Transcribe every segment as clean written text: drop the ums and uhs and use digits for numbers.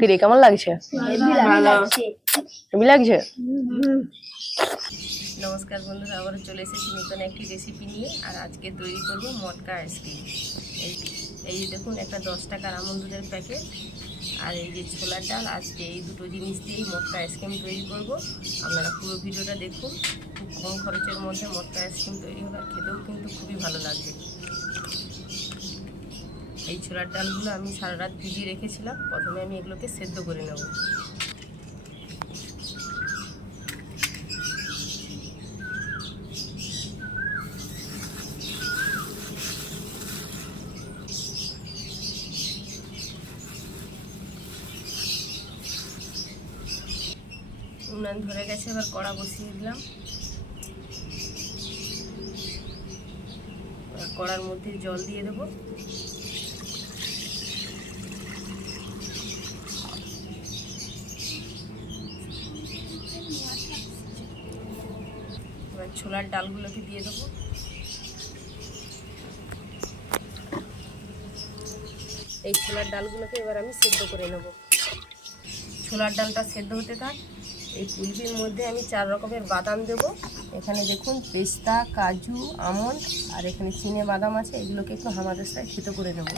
গিরে কেমন লাগছে? হেভি লাগছে। নমস্কার বন্ধুরা, আবারও চলে এসেছি নতুন একটি রেসিপি নিয়ে। আর আজকে তৈরি করব মটকা আইসক্রিম। এই যে দেখুন, একটা 10 টাকার আমন্ড দুধের প্যাকেট আর এই যে ছোলার ডাল। আজকে এই দুটো জিনিস দিয়েই মটকা আইসক্রিম তৈরি করব। আপনারা পুরো ভিডিওটা দেখুন। খুব কম খরচের মধ্যে মটকা আইসক্রিম তৈরি হবে, আর খেতেও কিন্তু খুবই ভালো লাগবে। এই ছোলার ডালগুলো আমি সারা রাত ভিজিয়ে রেখেছিলাম। প্রথমে আমি এগুলোকে সেদ্ধ করে নেব। উনান ধরে গেছে, এবার কড়া বসিয়ে দিলাম। কড়ার মধ্যে জল দিয়ে দেবো। এবার ছোলার ডালগুলোকে দিয়ে দেবো। এই ছোলার ডালগুলোকে এবার আমি সেদ্ধ করে নেব। ছোলার ডালটা সেদ্ধ হতে থাক। এই কুলফির মধ্যে আমি 4 রকমের বাদাম দেব। এখানে দেখুন, পেস্তা, কাজু, আমন্ড আর এখানে চিনে বাদাম আছে। এগুলোকে একটু হামাদেস্তায় থেতো করে নেব।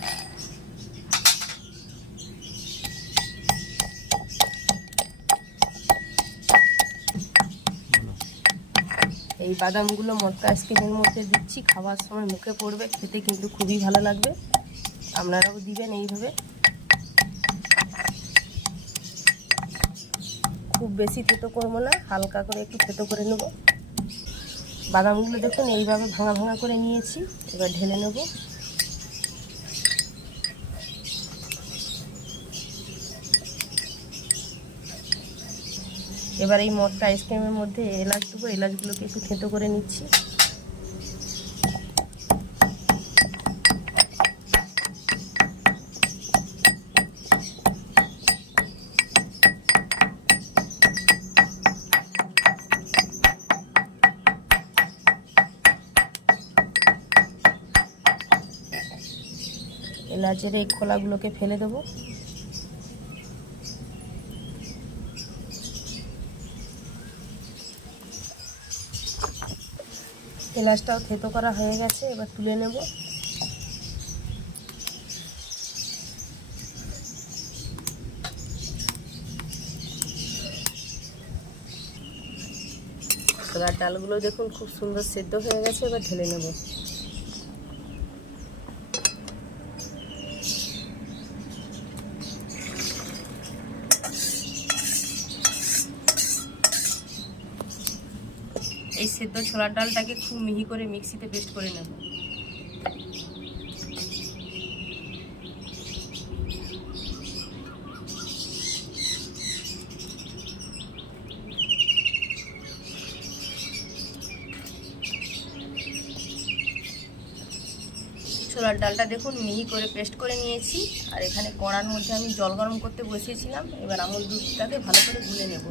এই বাদামগুলো মটকা আইসক্রিমের মধ্যে দিচ্ছি। খাওয়ার সময় মুখে পড়বে, খেতে কিন্তু খুবই ভালো লাগবে। আপনারাও দিবেন এইভাবে। খুব বেশি থেতো করবো না, হালকা করে একটু থেতো করে নেব। বাদামগুলো দেখুন এইভাবে ভাঙা ভাঙা করে নিয়েছি। এবার ঢেলে নেব। এবার এই মটকা আইসক্রিমের মধ্যে এলাচ দেবো। এলাচগুলোকে একটু থেতো করে নিচ্ছি। এলাচের এই খোলাগুলোকে ফেলে দেবো। এলাচটাও থেতো করা হয়ে গেছে, এবার তুলে নেব। ছোলার ডালগুলো দেখুন খুব সুন্দর সেদ্ধ হয়ে গেছে, এবার ঢেলে নেব। এই সেদ্ধ ছোলার ডালটাকে খুব মিহি করে মিক্সিতে পেস্ট করে নেব। ছোলার ডালটা দেখুন মিহি করে পেস্ট করে নিয়েছি। আর এখানে কড়ার মধ্যে আমি জল গরম করতে বসিয়েছিলাম। এবার আমুল দুধটাকে ভালো করে গুলে নেব।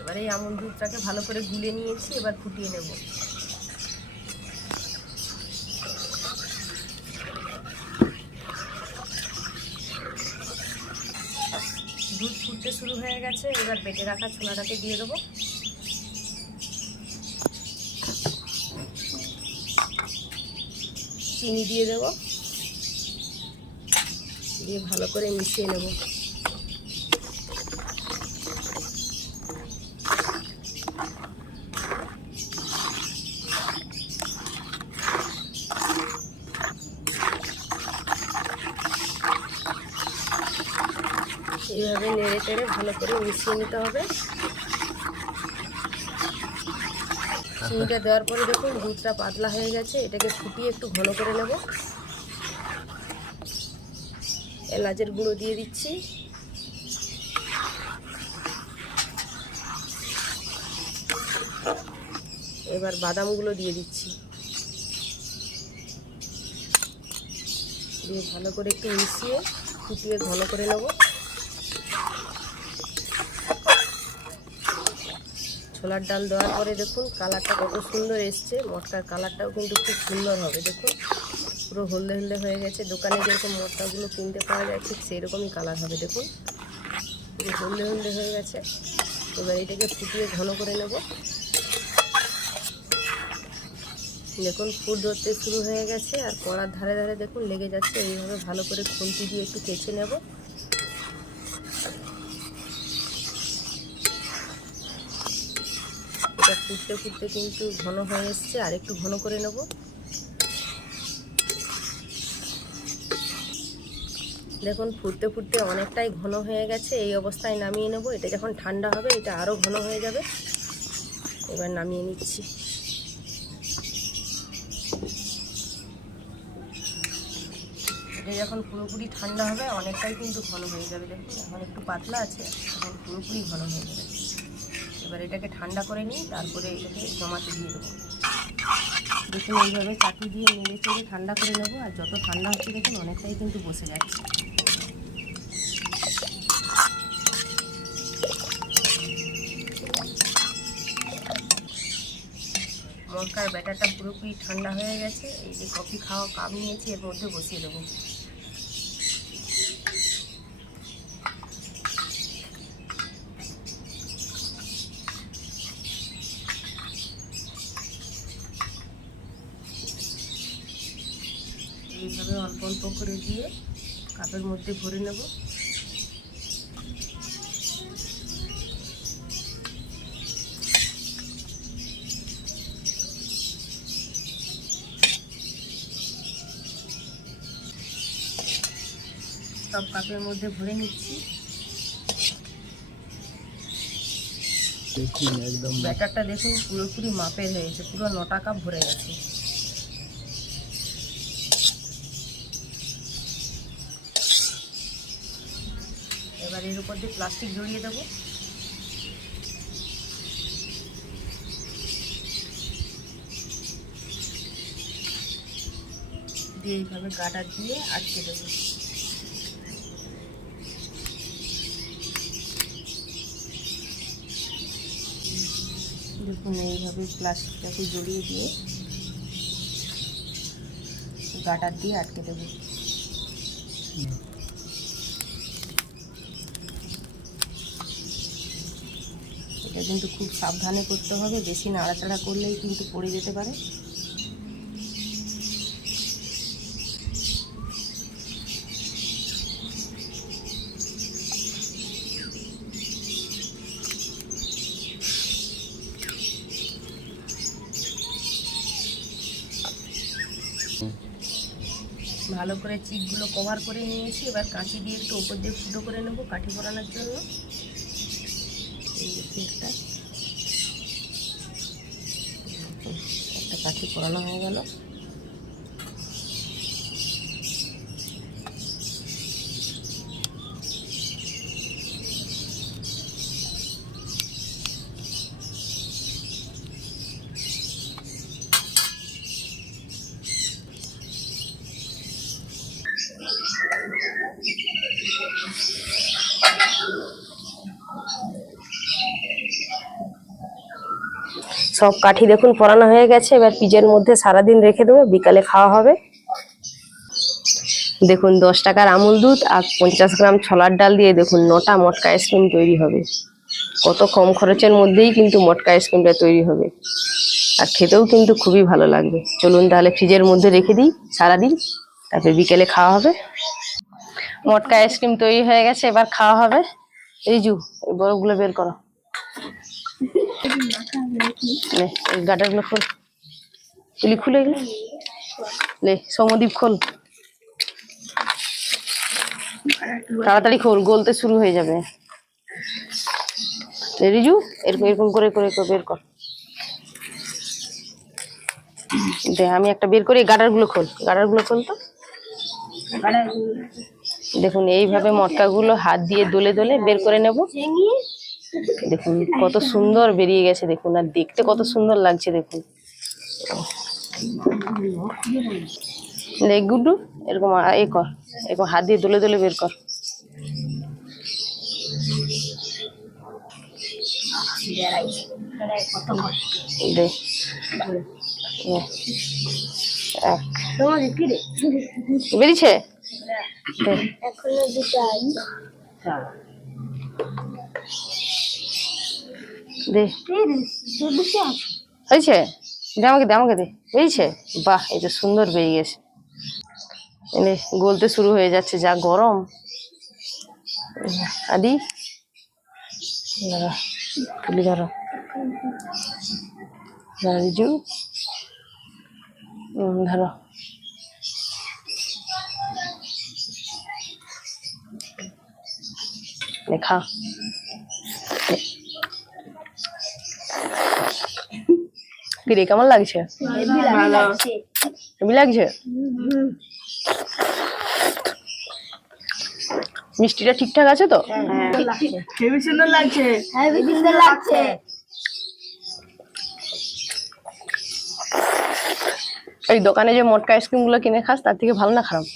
এবার এই আমুল দুধটাকে ভালো করে গুলে নিয়েছি, এবার ফুটিয়ে নেব। দুধ ফুটতে শুরু হয়ে গেছে, এবার বেটে রাখা ছোলাটাকে দিয়ে দেবো। চিনি দিয়ে দেবো, দিয়ে ভালো করে মিশিয়ে নেব। এইভাবে নেড়ে চেড়ে ভালো করে মিশিয়ে নিতে হবে। চিনিটা দেওয়ার পরে দেখুন দুধটা পাতলা হয়ে গেছে, এটাকে ফুটিয়ে একটু ঘন করে নেব। এলাচের গুঁড়ো দিয়ে দিচ্ছি, এবার বাদামগুলো দিয়ে দিচ্ছি, দিয়ে ভালো করে একটু মিশিয়ে ফুটিয়ে ঘন করে নেব। ছোলার ডাল দেওয়ার পরে দেখুন কালারটা কত সুন্দর এসছে, মটকার কালারটাও কিন্তু খুব সুন্দর হবে। দেখুন পুরো হলদে হলদে হয়ে গেছে, দোকানে যেরকম মটকাগুলো কিনতে পাওয়া যায় ঠিক সেই রকমই কালার হবে। দেখুন পুরো হলদে হলদে হয়ে গেছে। এবার এটাকে ফুটিয়ে ঘন করে নেব। দেখুন ফুট ধরতে শুরু হয়ে গেছে আর কড়ার ধারে ধারে দেখুন লেগে যাচ্ছে। এইভাবে ভালো করে খুন্তি দিয়ে একটু কেচে নেব। এটা ফুটতে ফুটতে কিন্তু ঘন হয়ে এসছে, আর একটু ঘন করে নেব। দেখুন ফুটতে ফুটতে অনেকটাই ঘন হয়ে গেছে, এই অবস্থায় নামিয়ে নেব। এটা যখন ঠান্ডা হবে এটা আরও ঘন হয়ে যাবে। এবার নামিয়ে নিচ্ছি। এটা যখন পুরোপুরি ঠান্ডা হবে অনেকটাই কিন্তু ঘন হয়ে যাবে। দেখুন এখন একটু পাতলা আছে, এখন পুরোপুরি ঘন হয়ে যাবে। এবার এটাকে ঠান্ডা করে নিই, তারপরে এটাকে জমাতে দিয়ে দেবো। দেখুন এইভাবে চাটু দিয়ে নেড়ে চেড়ে ঠান্ডা করে নেবো। আর যত ঠান্ডা হচ্ছে দেখুন অনেকটাই কিন্তু বসে যাচ্ছে। মটকার ব্যাটারটা পুরোপুরি ঠান্ডা হয়ে গেছে। এই যে কফি খাওয়া কাপ নিয়েছি, এর মধ্যে বসিয়ে দেবো। এইভাবে অল্প অল্প করে দিয়ে কাপের মধ্যে ভরে নেব। সব কাপের মধ্যে ভরে নিচ্ছি। দেখুন একদম ব্যাটারটা দেখুন পুরোপুরি মাপের হয়েছে, পুরো 9টা কাপ ভরে গেছে। এবার এর উপর দিয়ে প্লাস্টিক জড়িয়ে দেবো। দিয়ে এইভাবে গার্ডার দিয়ে আটকে দেবো। দেখুন এইভাবে প্লাস্টিকটাকে জড়িয়ে দিয়ে গার্ডার দিয়ে আটকে দেবো। এটা কিন্তু খুব সাবধানে করতে হবে, বেশি নাড়াচাড়া করলেই কিন্তু পড়ে যেতে পারে। ভালো করে চিকগুলো কভার করে নিয়েছি। এবার কাঁচি দিয়ে একটু উপর দিয়ে ফুটো করে নেব কাঠি পরানোর জন্য। একটা কাঠি পরানো হয়ে গেল। সব কাঠি দেখুন পরানো হয়ে গেছে। এবার ফ্রিজের মধ্যে সারাদিন রেখে দেবো, বিকালে খাওয়া হবে। দেখুন 10 টাকার আমুল দুধ আর 50 গ্রাম ছোলার ডাল দিয়ে দেখুন 9টা মটকা আইসক্রিম তৈরি হবে। কত কম খরচের মধ্যেই কিন্তু মটকা আইসক্রিমটা তৈরি হবে, আর খেতেও কিন্তু খুবই ভালো লাগবে। চলুন তাহলে ফ্রিজের মধ্যে রেখে দিই সারাদিন, তারপরে বিকেলে খাওয়া হবে। মটকা আইসক্রিম তৈরি হয়ে গেছে, এবার খাওয়া হবে। রিজু এই বরফগুলো বের করো, গাটারগুলো খোল, তুলি খুলে গেলে লে সৌমদীপ খোল, তাড়াতাড়ি খোল, গলতে শুরু হয়ে যাবে। রিজু এরকম এরকম করে করে বের কর। দে আমি একটা বের করি, গাডারগুলো খোল, গাডারগুলো খোল তো। দেখুন এইভাবে মটকাগুলো হাত দিয়ে দোলে দোলে বের করে নেব। দেখুন কত সুন্দর বেরিয়ে গেছে, দেখুন আর দেখতে কত সুন্দর লাগছে দেখুন। দেখ গুড্ডু, এরকম এ কর, এরকম হাত দিয়ে দোলে দোলে বের কর। দে বেরিয়েছে, দে হয়েছে, দে আমাকে দে, আমাকে দে। বেরিয়েছে, বাহ এই তো সুন্দর বেরিয়ে গেছে। এনে গলতে শুরু হয়ে যাচ্ছে, যা গরম। আদি তুলি ধরো, রিজু ধরো। দেখা কি রে, কেমন লাগছে? হেবি লাগছে। মিষ্টিটা ঠিকঠাক আছে তো? হেবি সুন্দর লাগছে। এই দোকানে যে মটকা আইসক্রিম গুলো কিনে খাস তার থেকে ভালো না খারাপ?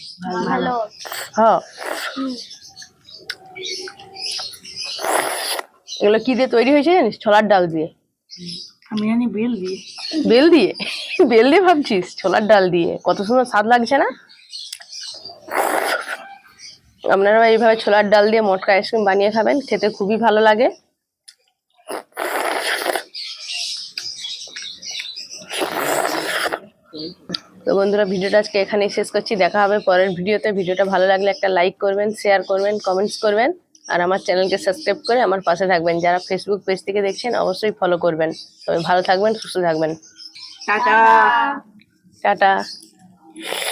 ভালো। হ্যাঁ, এগুলো কি দিয়ে তৈরি হয়েছে জানিস? ছোলার ডাল দিয়ে। আমি জানি বেল দিয়ে। বেল দিয়ে? বেল দিয়ে ভাবছিস? ছোলার ডাল দিয়ে। কত সুন্দর স্বাদ লাগছে না? আপনারা এইভাবে ছোলার ডাল দিয়ে মটকা আইসক্রিম বানিয়ে খাবেন, খেতে খুবই ভালো লাগে। তো বন্ধুরা, ভিডিওটা আজকে এখানেই শেষ করছি। দেখা হবে পরের ভিডিওতে। ভিডিওটা ভালো লাগলে একটা লাইক করবেন, শেয়ার করবেন, কমেন্টস করবেন, আর আমার চ্যানেলকে সাবস্ক্রাইব করে আমার পাশে থাকবেন। যারা ফেসবুক পেজ থেকে দেখছেন অবশ্যই ফলো করবেন। তবে ভালো থাকবেন, সুস্থ থাকবেন। টাটা। টাটা।